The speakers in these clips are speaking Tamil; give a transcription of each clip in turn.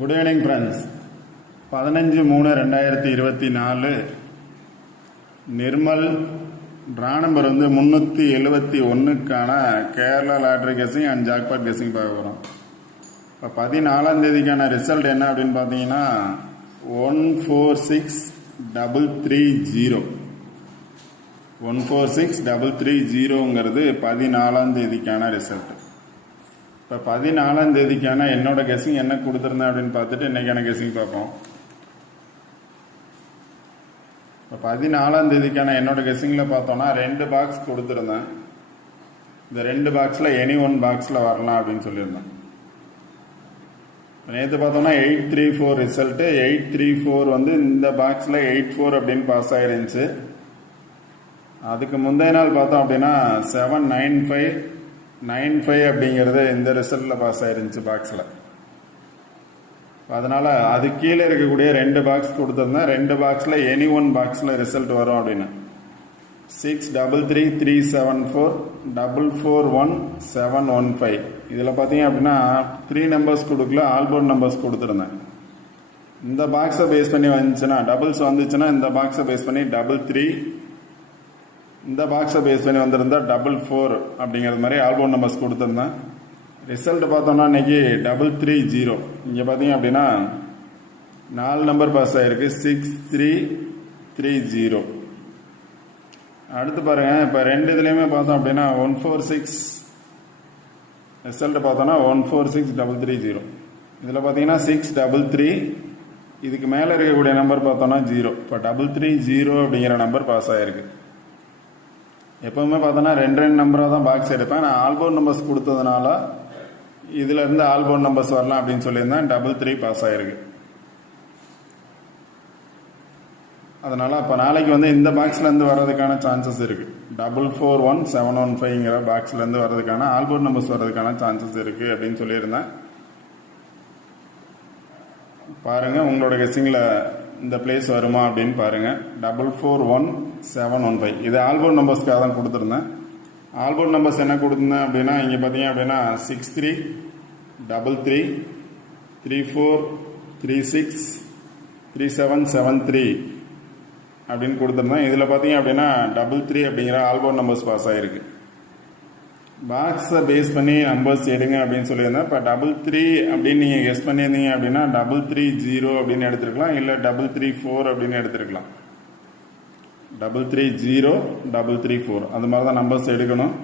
Good evening friends. 15/3/2024 Nirmal draw number 371க்கான Kerala lottery guessing and jackpot guessing பார்க்க போகிறோம். இப்போ 14ஆம் தேதிக்கான ரிசல்ட் என்ன அப்படின்னு பார்த்தீங்கன்னா 146330 146330ங்கிறது 14ஆம் தேதிக்கான ரிசல்ட். இப்போ 14ஆம் தேதிக்கான என்னோட கெஸிங் என்ன கொடுத்துருந்தேன் அப்படின்னு பார்த்துட்டு இன்றைக்கான கெஸிங் பார்ப்போம். இப்போ 14ஆம் தேதிக்கான என்னோட கெஸிங்கில் பார்த்தோன்னா 2 பாக்ஸ் கொடுத்துருந்தேன். இந்த 2 பாக்ஸில் எனி ஒன் பாக்ஸில் வரலாம் அப்படின்னு சொல்லியிருந்தேன். நேற்று பார்த்தோன்னா 834 ரிசல்ட்டு 834 இந்த பாக்ஸில் 84 அப்படின்னு பாஸ் ஆகிருந்துச்சு. அதுக்கு முந்தைய நாள் பார்த்தோம் அப்படின்னா 795 அப்படிங்கிறது இந்த ரிசல்ட்டில் பாஸ் ஆயிருந்துச்சு பாக்ஸில். அதனால் அது கீழே இருக்கக்கூடிய 2 பாக்ஸ் கொடுத்துருந்தேன். 2 பாக்ஸில் எனி ஒன் பாக்ஸில் ரிசல்ட் வரும் அப்படின்னு 633374 441715 இதில் பார்த்தீங்க அப்படின்னா 3 நம்பர்ஸ் கொடுக்கல, ஆல்போர்ட் நம்பர்ஸ் கொடுத்துருந்தேன். இந்த பாக்ஸை பேஸ் பண்ணி வந்துச்சுன்னா டபுள்ஸ் வந்துச்சுன்னா இந்த பாக்ஸை பேஸ் பண்ணி 33, இந்த பாக்ஸை பேஸ் பண்ணி வந்திருந்தா 44 அப்படிங்கிறது மாதிரி ஆல்போர்ட் நம்பர்ஸ் கொடுத்துருந்தேன். ரிசல்ட் பார்த்தோம்னா இன்னைக்கு 330. இங்கே பார்த்தீங்க அப்படின்னா 4 நம்பர் பாஸ் ஆகிருக்கு 6330. அடுத்து பாருங்க, இப்போ 2 இதுலேயுமே பார்த்தோம் அப்படின்னா 146 ரிசல்ட் பார்த்தோன்னா 146330. இதில் பார்த்தீங்கன்னா 633, இதுக்கு மேலே இருக்கக்கூடிய நம்பர் பார்த்தோன்னா 0. இப்போ 330 அப்படிங்கிற நம்பர் பாஸ் ஆகிருக்கு. எப்போவுமே பார்த்தோன்னா 2 நம்பராக தான் பாக்ஸ் எடுப்பேன். நான் ஆல்போர்ட் நம்பர்ஸ் கொடுத்ததுனால இதிலேருந்து ஆல்போர்ட் நம்பர்ஸ் வரலாம் அப்படின்னு சொல்லியிருந்தேன். 33 பாஸ் ஆகிருக்கு. அதனால் இப்போ நாளைக்கு இந்த பாக்ஸ்லேருந்து வர்றதுக்கான சான்சஸ் இருக்குது. 441715 பாக்ஸ்லேருந்து வர்றதுக்கான ஆல்போர்ட் நம்பர்ஸ் வர்றதுக்கான சான்சஸ் இருக்குது அப்படின்னு சொல்லியிருந்தேன். பாருங்கள் உங்களோட கெஸ்ஸிங்கில் இந்த பிளேஸ் வருமா அப்படின்னு பாருங்கள். 441715 இது ஆல்போர்ட் நம்பர்ஸ்க்காக தான் கொடுத்துருந்தேன். ஆல்போர்ட் நம்பர்ஸ் என்ன கொடுத்துருந்தேன் அப்படின்னா இங்கே பார்த்தீங்க அப்படின்னா 6333 3436 3773 அப்படின்னு கொடுத்துருந்தேன். இதில் பார்த்தீங்க அப்படின்னா 33 அப்படிங்கிற ஆல்போர்ட் நம்பர்ஸ் பாஸ் ஆகிருக்கு. பாக்ஸை பேஸ் பண்ணி நம்பர்ஸ் எடுங்க அப்படின்னு சொல்லியிருந்தேன். இப்போ 33 அப்படின்னு நீங்கள் கெஸ் பண்ணியிருந்தீங்க அப்படின்னா 330 அப்படின்னு எடுத்துருக்கலாம், இல்லை 334 அப்படின்னு எடுத்துருக்கலாம். 330 334 அது மாதிரி தான் நம்பர்ஸ் எடுக்கணும்.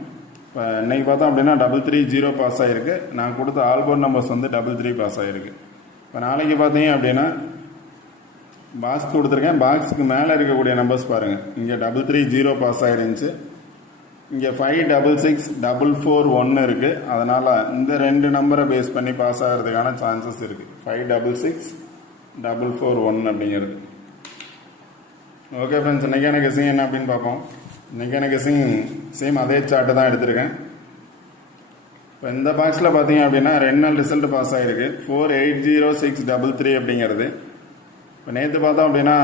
இப்போ இன்னைக்கு பார்த்தோம் அப்படின்னா 330 பாஸ் ஆகிருக்கு. நான் கொடுத்த ஆல்போர்ட் நம்பர்ஸ் 33 பாஸ் ஆகிருக்கு. இப்போ நாளைக்கு பார்த்தீங்க அப்படின்னா பாக்ஸ் கொடுத்துருக்கேன். பாக்ஸுக்கு மேலே இருக்கக்கூடிய நம்பர்ஸ் பாருங்கள். இங்கே 330 பாஸ் ஆகிருந்துச்சு. இங்கே 566441 இருக்குது. அதனால் இந்த 2 நம்பரை பேஸ் பண்ணி பாஸ் ஆகிறதுக்கான சான்சஸ் இருக்குது. 566441 அப்படிங்கிறது. ஓகே ஃப்ரெண்ட்ஸ், இன்றைக்கான கெஸிங் என்ன அப்படின்னு பார்ப்போம். இன்றைக்கான கெஸிங் சேம் அதே சார்ட்டு தான் எடுத்திருக்கேன். இப்போ இந்த பாக்ஸில் பார்த்தீங்க அப்படின்னா 2 நாள் ரிசல்ட் பாஸ் ஆகிருக்கு. 480633 அப்படிங்கிறது. இப்போ நேற்று பார்த்தோம் அப்படின்னா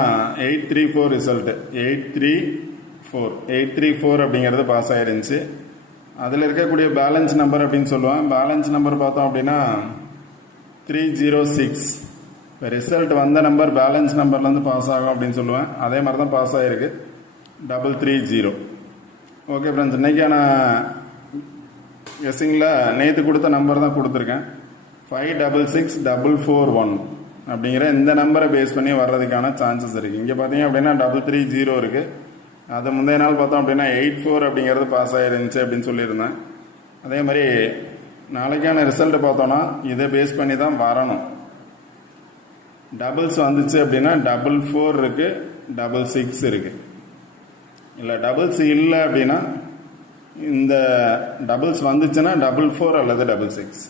834 ரிசல்ட்டு 834 அப்படிங்கிறது பாஸ் ஆகிருந்துச்சு. அதில் இருக்கக்கூடிய பேலன்ஸ் நம்பர் அப்படின்னு சொல்லுவேன். பேலன்ஸ் நம்பர் பார்த்தோம் அப்படின்னா 306. இப்போ ரிசல்ட் வந்த நம்பர் பேலன்ஸ் நம்பர்லேருந்து பாஸ் ஆகும் அப்படின்னு சொல்லுவேன். அதே மாதிரி தான் பாஸ் ஆகிருக்கு 330. ஓகே ஃப்ரெண்ட்ஸ், இன்றைக்கான கெஸ்ஸிங்கில் நேற்று கொடுத்த நம்பர் தான் கொடுத்துருக்கேன். 566441 அப்படிங்கிற இந்த நம்பரை பேஸ் பண்ணி வர்றதுக்கான சான்சஸ் இருக்குது. இங்கே பார்த்தீங்க அப்படின்னா 330 இருக்குது. அது முந்தைய நாள் பார்த்தோம் அப்படின்னா 84 அப்படிங்கிறது பாஸ் ஆகிருந்துச்சு அப்படின்னு சொல்லியிருந்தேன். அதே மாதிரி நாளைக்கான ரிசல்ட்டு பார்த்தோன்னா இதை பேஸ் பண்ணி தான் வரணும். டபுள்ஸ் வந்துச்சு அப்படின்னா 44 இருக்குது, 66 இருக்குது. இல்லை டபுள்ஸ் இல்லை அப்படின்னா இந்த டபுள்ஸ் வந்துச்சுன்னா 44 அல்லது 66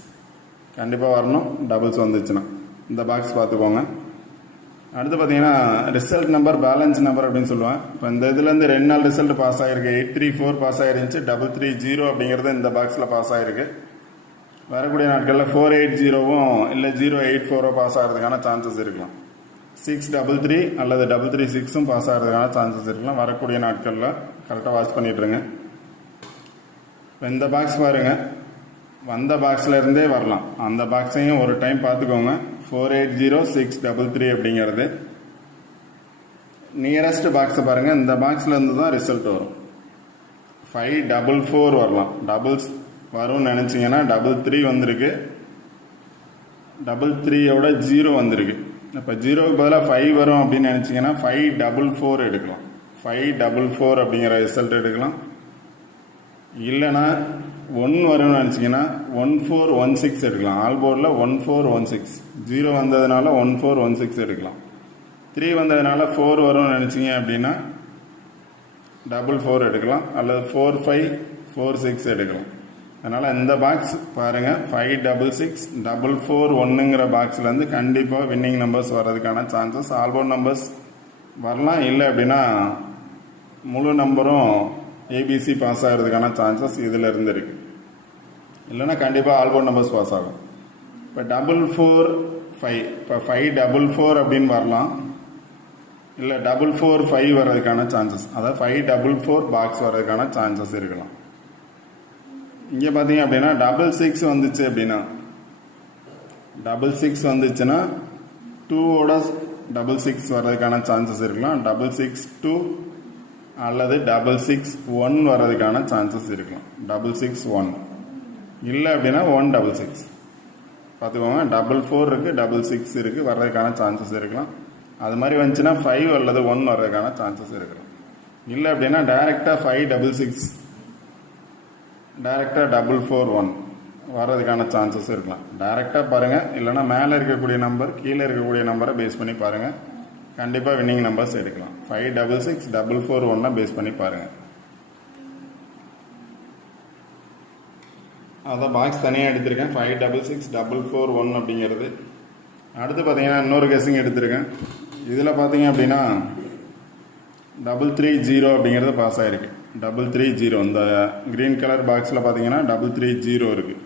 கண்டிப்பாக வரணும். டபுள்ஸ் வந்துச்சுன்னா இந்த பாக்ஸ் பார்த்துக்கோங்க. அடுத்து பார்த்தீங்கன்னா ரிசல்ட் நம்பர் பேலன்ஸ் நம்பர் அப்படின்னு சொல்லுவேன். இப்போ இந்த இதுலேருந்து 2 நாள் ரிசல்ட் பாஸ் ஆகிருக்கு. 834 பாஸ் ஆகிருந்துச்சு. 330 அப்படிங்கிறது இந்த பாக்ஸில் பாஸ் ஆகிருக்கு. வரக்கூடிய நாட்களில் 480 இல்லை 084 பாஸ் ஆகிறதுக்கான சான்சஸ் இருக்கலாம். 633 அல்லது 336 பாஸ் ஆகிறதுக்கான சான்சஸ் இருக்கலாம். வரக்கூடிய நாட்களில் கரெக்டாக வாட்ச் பண்ணிட்டுருங்க. இப்போ இந்த பாக்ஸ் பாருங்கள், வந்த பாக்ஸில் இருந்தே வரலாம். அந்த பாக்ஸையும் ஒரு டைம் பார்த்துக்கோங்க. 480633 அப்படிங்கிறது நியரஸ்ட் பாக்ஸை பாருங்கள். இந்த பாக்ஸில் இருந்து தான் ரிசல்ட் வரும். 544 வரலாம். டபுள்ஸ் வரும்னு நினச்சிங்கன்னா 33 வந்திருக்கு, 33யோட 0 வந்திருக்கு. இப்போ 0க்கு பதிலாக 5 வரும் அப்படின்னு நினச்சிங்கன்னா 544 எடுக்கலாம். 544 அப்படிங்கிற ரிசல்ட் எடுக்கலாம். இல்லைனா 1 வரும்னு நினச்சிங்கன்னா 1416 எடுக்கலாம். ஆல் போர்டில் 1416, 0 வந்ததுனால 1416 எடுக்கலாம். 3 வந்ததுனால 4 வரும்னு நினச்சிங்க அப்படின்னா 44 எடுக்கலாம், அல்லது 4546 எடுக்கலாம். அதனால் இந்த பாக்ஸ் பாருங்கள், 566441ங்கிற பாக்ஸ்லேருந்து கண்டிப்பாக வின்னிங் நம்பர்ஸ் வர்றதுக்கான சான்சஸ், ஆல்போர்ட் நம்பர்ஸ் வரலாம். இல்லை அப்படின்னா முழு நம்பரும் ஏபிசி பாஸ் ஆகிறதுக்கான சான்சஸ் இதில் இருந்து இருக்குது. இல்லைன்னா கண்டிப்பாக ஆல்போர்ட் நம்பர்ஸ் பாஸ் ஆகும். இப்போ 445, இப்போ 544 அப்படின்னு வரலாம். இல்லை 445 வர்றதுக்கான சான்சஸ், அதாவது 544 பாக்ஸ் வர்றதுக்கான சான்சஸ் இருக்கலாம். இங்கே பார்த்தீங்க அப்படின்னா 66 வந்துச்சு அப்படின்னா 66 வந்துச்சுன்னா 2ஓட 66 வர்றதுக்கான சான்சஸ் இருக்கலாம். 662 அல்லது 661 வர்றதுக்கான சான்சஸ் இருக்கலாம். 661 இல்லை அப்படின்னா 166 பார்த்துக்கோங்க. 44 இருக்குது, 66 இருக்குது, வர்றதுக்கான சான்சஸ் இருக்கலாம். அது மாதிரி வந்துச்சுன்னா 5 அல்லது 1 வர்றதுக்கான சான்சஸ் இருக்கலாம். இல்லை அப்படின்னா டைரெக்டாக 566, டைரெக்டாக 441 வர்றதுக்கான சான்சஸ் இருக்கலாம். டைரெக்டாக பாருங்கள். இல்லைனா மேலே இருக்கக்கூடிய நம்பர் கீழே இருக்கக்கூடிய நம்பரை பேஸ் பண்ணி பாருங்கள். கண்டிப்பாக வின்னிங் நம்பர்ஸ் எடுக்கலாம். 566 441 பேஸ் பண்ணி பாருங்கள். அதான் பாக்ஸ் தனியாக எடுத்திருக்கேன். 566 441 அப்படிங்கிறது. அடுத்து பார்த்தீங்கன்னா இன்னொரு கெஸ்ஸிங் எடுத்திருக்கேன். இதில் பார்த்தீங்க அப்படின்னா 330 அப்படிங்கிறது பாஸ் ஆகிருக்கு. 330 இந்த க்ரீன் கலர் பாக்ஸில் பார்த்தீங்கன்னா 330 இருக்குது.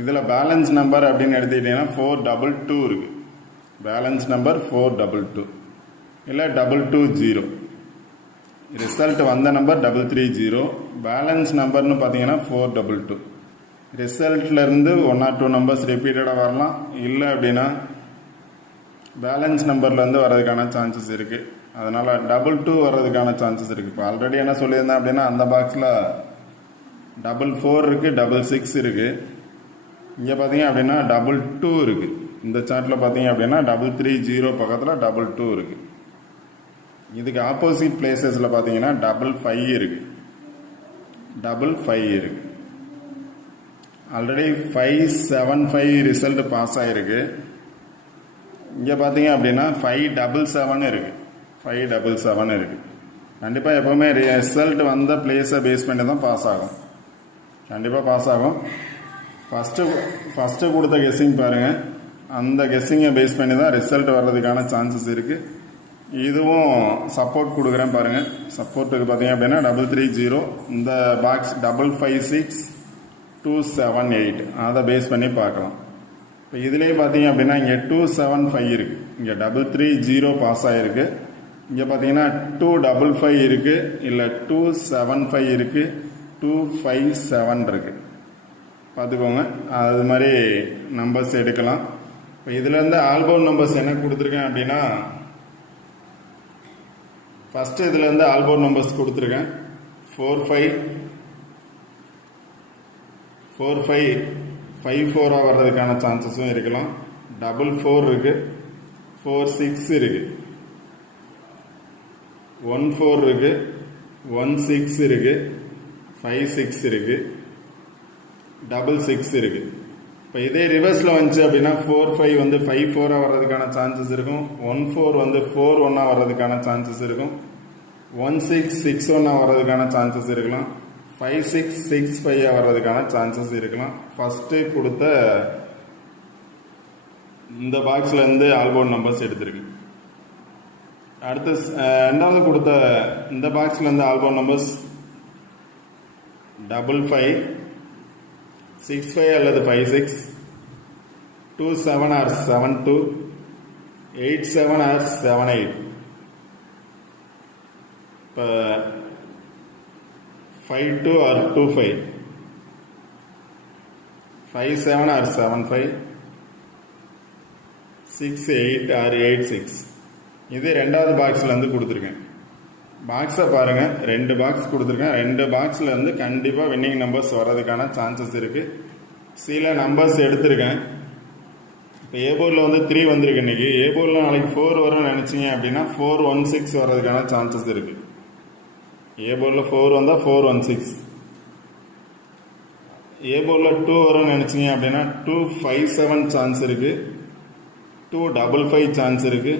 இதில் பேலன்ஸ் நம்பர் அப்படின்னு எடுத்துக்கிட்டிங்கன்னா 422 இருக்குது. பேலன்ஸ் நம்பர் 422 இல்லை 220. ரிசல்ட் வந்த நம்பர் 330, பேலன்ஸ் நம்பர்னு பார்த்தீங்கன்னா 422. ரிசல்ட்லேருந்து 1 or 2 நம்பர்ஸ் ரிப்பீட்டடாக வரலாம். இல்லை அப்படின்னா பேலன்ஸ் நம்பர்லேருந்து வர்றதுக்கான சான்சஸ் இருக்குது. அதனால் 22 வர்றதுக்கான சான்சஸ் இருக்குது. இப்போ ஆல்ரெடி என்ன சொல்லியிருந்தேன் அப்படின்னா அந்த பாக்ஸில் 44 இருக்குது, 66 இருக்குது. இங்கே பார்த்தீங்க அப்படின்னா 22 இருக்குது. இந்த சார்ட்டில் பார்த்தீங்க அப்படின்னா 330 பக்கத்தில் 22 இருக்குது. இதுக்கு ஆப்போசிட் பிளேசஸில் பார்த்தீங்கன்னா 55 இருக்குது, 55 இருக்குது. ஆல்ரெடி 575 ரிசல்ட் பாஸ் ஆகிருக்கு. இங்கே பார்த்தீங்க அப்படின்னா 577 இருக்குது, 577 இருக்குது. கண்டிப்பாக எப்போவுமே ரிசல்ட் வந்த பிளேஸை பேஸ் பண்ணி தான் பாஸ் ஆகும். கண்டிப்பாக பாஸ் ஆகும். ஃபஸ்ட்டு கொடுத்த கெஸ்ஸிங் பாருங்கள், அந்த கெஸ்ஸிங்கை பேஸ் பண்ணி தான் ரிசல்ட் வர்றதுக்கான சான்சஸ் இருக்குது. இதுவும் சப்போர்ட் கொடுக்குறேன் பாருங்கள். சப்போர்ட்டுக்கு பார்த்தீங்க அப்படின்னா 330, இந்த பாக்ஸ் 556278 அதை பேஸ் பண்ணி பார்க்கலாம். இப்போ இதிலே பார்த்தீங்க அப்படின்னா இங்கே 275 இருக்குது. இங்கே 330 பாஸ் ஆகிருக்கு. இங்கே பார்த்தீங்கன்னா 255 இருக்குது, இல்லை 275 இருக்குது, 257 இருக்குது. பார்த்துக்கோங்க. அது மாதிரி நம்பர்ஸ் எடுக்கலாம். இப்போ இதுலேருந்து ஆல்பவுண்ட் நம்பர்ஸ் என்ன கொடுத்துருக்கேன் அப்படின்னா, ஃபஸ்ட்டு இதுலேருந்து ஆல்பவுண்ட் நம்பர்ஸ் கொடுத்துருக்கேன். 4554 வர்றதுக்கான சான்சஸும் இருக்கலாம். 44 இருக்குது, 46 இருக்குது, 14 இருக்குது, 16 இருக்குது, 56 இருக்குது, 66 இருக்குது. இப்போ இதே ரிவர்ஸில் வந்துச்சு அப்படின்னா 45 வந்து 54 வர்றதுக்கான சான்சஸ் இருக்கும். 14 வந்து 41 வர்றதுக்கான சான்சஸ் இருக்கும். 1661 வர்றதுக்கான சான்சஸ் இருக்கலாம். 5665 வர்றதுக்கான சான்சஸ் இருக்கலாம். ஃபஸ்ட்டு கொடுத்த இந்த பாக்ஸில் இருந்து ஆல்பவுண்ட் நம்பர்ஸ் எடுத்திருக்கு. அடுத்து ரெண்டாவது கொடுத்த இந்த பாக்ஸில் இருந்து ஆல்பவுண்ட் நம்பர்ஸ் 55, 65 அல்லது 56, 27 or 72, 87 or 78. இப்போ 52 or 25, 57 or 75, 68 or 86. இது ரெண்டாவது பாக்ஸில் இருந்து கொடுத்துருக்கேன். பாக்ஸை பாருங்கள், 2 பாக்ஸ் கொடுத்துருக்கேன். 2 பாக்ஸில் இருந்து கண்டிப்பாக வின்னிங் நம்பர்ஸ் வர்றதுக்கான சான்சஸ் இருக்குது. சில நம்பர்ஸ் எடுத்திருக்கேன். இப்போ ஏ போர்டில் வந்து 3 வந்திருக்கு இன்றைக்கி. ஏ போர்டில் நாளைக்கு 4 வரும்னு நினச்சிங்க அப்படின்னா 416 வர்றதுக்கான சான்சஸ் இருக்குது. ஏ போர்டில் 4 வந்தால் 416. ஏ போர்டில் 2 வரும்னு நினச்சிங்க அப்படின்னா 257 சான்ஸ் இருக்குது, 255 சான்ஸ் இருக்குது,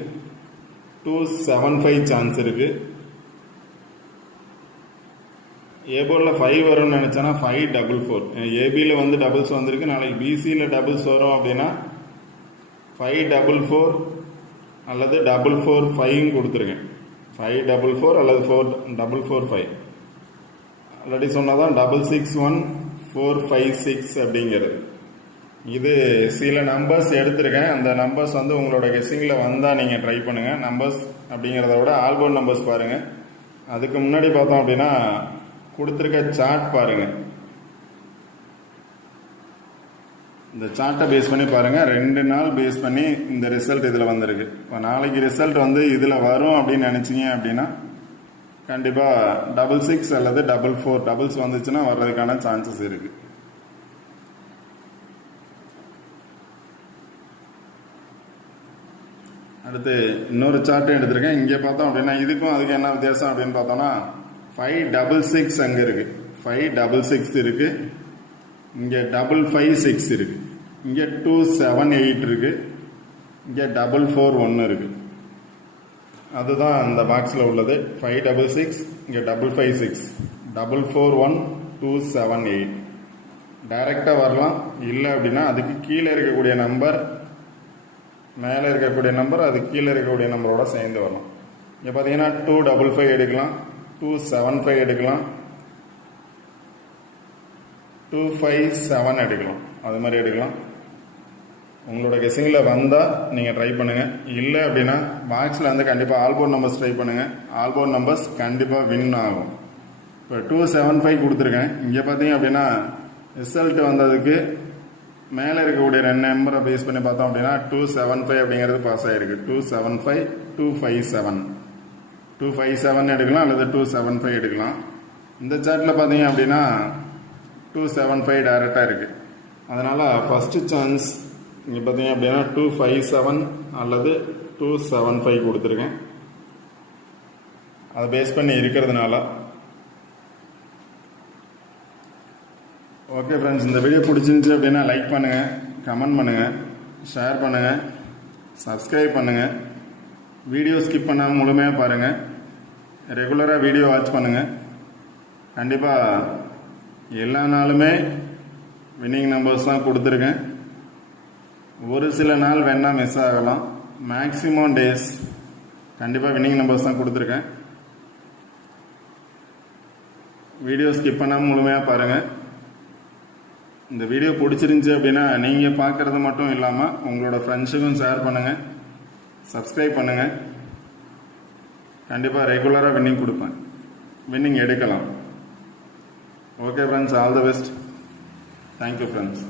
275 சான்ஸ் இருக்குது. ஏ போர்டில் 5 வரும்னு நினச்சேன்னா 544. ஏபியில் வந்து டபுள்ஸ் வந்திருக்கு. நாளைக்கு பிசியில் டபுள்ஸ் வரும் அப்படின்னா 544 அல்லது 445 கொடுத்துருக்கேன். 544 அல்லது 445 ஆல்ரெடி சொன்னாதான் 661 456 அப்படிங்கிறது. இது சில நம்பர்ஸ் எடுத்திருக்கேன். அந்த நம்பர்ஸ் வந்து உங்களோட கெஸ்ஸிங்கில் வந்தால் நீங்கள் ட்ரை பண்ணுங்கள். நம்பர்ஸ் அப்படிங்கிறத விட ஆல்போர்ட் நம்பர்ஸ் பாருங்கள். அதுக்கு முன்னாடி பார்த்தோம் அப்படின்னா கொடுத்துருக்க சார்ட் பாருங்கள். இந்த சார்ட்டை பேஸ் பண்ணி பாருங்கள். 2 நாள் பேஸ் பண்ணி இந்த ரிசல்ட் இதில் வந்திருக்கு. இப்போ நாளைக்கு ரிசல்ட் வந்து இதில் வரும் அப்படின்னு நினச்சிங்க அப்படின்னா கண்டிப்பாக 66 அல்லது 44 டபுள்ஸ் வந்துச்சுன்னா வர்றதுக்கான சான்சஸ் இருக்குது. அடுத்து இன்னொரு சார்ட்டு எடுத்திருக்கேன். இங்கே பார்த்தோம் அப்படின்னா இதுக்கும் அதுக்கு என்ன வித்தியாசம் அப்படின்னு பார்த்தோம்னா 566 அங்கே இருக்குது, 566 இருக்குது, இங்கே 556 இருக்குது, இங்கே 278 இருக்குது, இங்கே 441 இருக்குது. அதுதான் அந்த பாக்ஸில் உள்ளது. 566, இங்கே 556, 441, 278. டைரெக்டாக வரலாம். இல்லை அப்படின்னா அதுக்கு கீழே இருக்கக்கூடிய நம்பர், மேலே இருக்கக்கூடிய நம்பர், அது கீழே இருக்கக்கூடிய நம்பரோட சேர்ந்து வரலாம். இங்கே பார்த்தீங்கன்னா 255 எடுக்கலாம், 275 எடுக்கலாம், 257 எடுக்கலாம். அது மாதிரி எடுக்கலாம். உங்களோட கெஸ்ஸிங்கில் வந்தால் நீங்கள் ட்ரை பண்ணுங்கள். இல்லை அப்படின்னா பாக்ஸில் வந்து கண்டிப்பாக ஆல்போர்ட் நம்பர்ஸ் ட்ரை பண்ணுங்கள். ஆல்போர்ட் நம்பர்ஸ் கண்டிப்பாக வின் ஆகும். இப்போ 275 கொடுத்துருக்கேன். இங்கே பார்த்தீங்க அப்படின்னா ரிசல்ட் வந்ததுக்கு மேலே இருக்கக்கூடிய 2 நம்பரை பேஸ் பண்ணி பார்த்தோம் அப்படின்னா 275 அப்படிங்கிறது பாஸ் ஆகிருக்கு. 275, 257, 257 எடுக்கலாம் அல்லது 275 எடுக்கலாம். இந்த சார்ட்டில் பார்த்தீங்க அப்படின்னா 275 டைரெக்டாக இருக்குது. அதனால் ஃபஸ்ட்டு சான்ஸ் இங்கே பார்த்தீங்க அப்படின்னா 257 அல்லது 275 கொடுத்துருக்கேன். அதை பேஸ் பண்ணி இருக்கிறதுனால. ஓகே ஃப்ரெண்ட்ஸ், இந்த வீடியோ பிடிச்சிருந்துச்சி அப்படின்னா லைக் பண்ணுங்கள், கமெண்ட் பண்ணுங்கள், ஷேர் பண்ணுங்கள், சப்ஸ்கிரைப் பண்ணுங்கள். வீடியோ ஸ்கிப் பண்ணாமல் முழுமையாக பாருங்கள். ரெகுலராக வீடியோ வாட்ச் பண்ணுங்கள். கண்டிப்பாக எல்லா நாளுமே வின்னிங் நம்பர்ஸ் தான் கொடுத்துருக்கேன். ஒரு சில நாள் வேணால் மிஸ் ஆகலாம். மேக்ஸிமம் டேஸ் கண்டிப்பாக வின்னிங் நம்பர்ஸ் தான் கொடுத்துருக்கேன். வீடியோ ஸ்கிப் பண்ணாமல் முழுமையாக பாருங்கள். இந்த வீடியோ பிடிச்சிருந்துச்சி அப்படின்னா நீங்கள் பார்க்குறது மட்டும் இல்லாமல் உங்களோட ஃப்ரெண்ட்ஸுக்கும் ஷேர் பண்ணுங்கள், சப்ஸ்கிரைப் பண்ணுங்கள். கண்டிப்பாக ரெகுலராக வின்னிங் கொடுப்பேன், வின்னிங் எடுக்கலாம். Okay friends, all the best. Thank you friends.